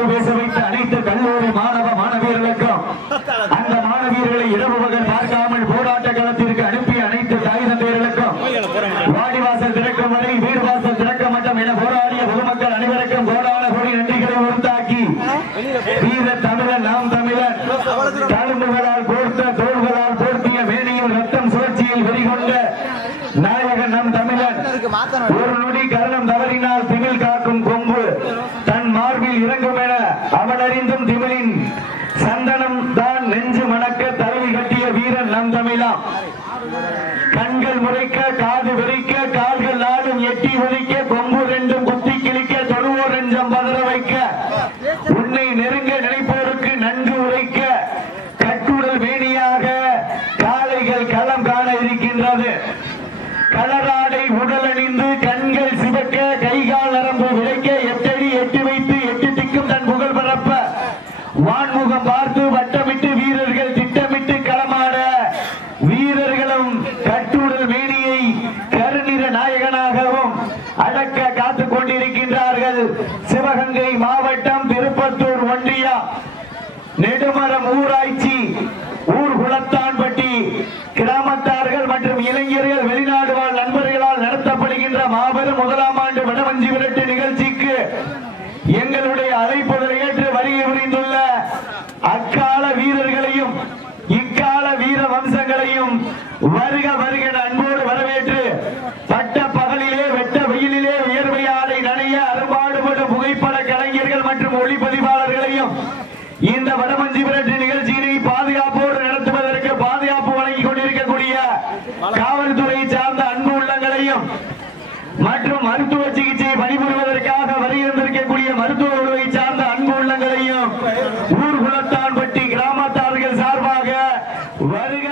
நாலு பேச வைத்த அனைத்து கல்லூரி மாணவ மாணவியர்களுக்கும் அந்த மாணவியர்களை இரவு பகல் பார்க்காமல் போராட்ட களத்திற்கு அனுப்பிய அனைத்து தாய் தந்தையர்களுக்கும் வாடிவாசல் திறக்கும் வரை வீடு வாசல் திறக்க மாட்டோம் என போராடிய பொதுமக்கள் அனைவருக்கும் கோடான கோடி நன்றிகளை உண்டாக்கி வீர தமிழன் நாம் தமிழன் தழும்புகளால் கோர்த்த தோள்களால் போர்த்திய மேனியில் ரத்தம் சுழற்சியில் வெறிகொண்ட நாயகன் நம் தமிழன் ஒரு நொடி கரணம் தவறினால் திமிழ் காக்கும் வீரன் கண்கள் முறைக்க காது வெறிக்க கால்கள் நாடும் எட்டி ஒலிக்க கொம்பு ரெண்டும் குத்தி கிழிக்க தொழுவோர் நெஞ்சம் பதற வைக்க. உன்னை நெருங்க நினைப்போருக்கு நன்கு உரைக்க. கட்டுடல் வேணியாக காளைகள் களம் காண இருக்கின்றது. கலராடை உடல் அணிந்து கண்கள் சிவக்க கைகால் நரம்பு விளைக்க எட்டடி எட்டி வைத்து எட்டு திக்கும் தன் புகழ் பரப்ப வான்முகம் பார்த்து கட்டுடல் கருநிற நாயகனாகவும் அடக்க காத்துக் கொண்டிருக்கின்றார்கள் சிவகங்கை மாவட்டம் திருப்பத்தூர் ஒன்றியம் நெடுமரம் ஊராட்சி ஊர் குளத்தான்பட்டி கிராமத்தார்கள் மற்றும் இளைஞர்கள் வெளிநாடு வாழ் நண்பர்களால் நடத்தப்படுகின்ற மாபெரும் முதலாம் ஆண்டு வடமஞ்சி விரட்டு நிகழ்ச்சிக்கு எங்களுடைய அழைப்புதல் ஏற்று வருகை புரிந்துள்ள அக்கால வீரர்களையும் இக்கால வீர வம்சங்களையும் வருக வருகிற அன்பு காவல்துறை சார்ந்த அன்பு உள்ளங்களையும் மற்றும் மருத்துவ சிகிச்சை பணிபுரிவதற்காக வருகின்றிருக்கக்கூடிய மருத்துவ உறவை சார்ந்த அன்பு உள்ளங்களையும் ஊர் குலத்தான்பட்டி கிராமத்தார்கள் சார்பாக வருக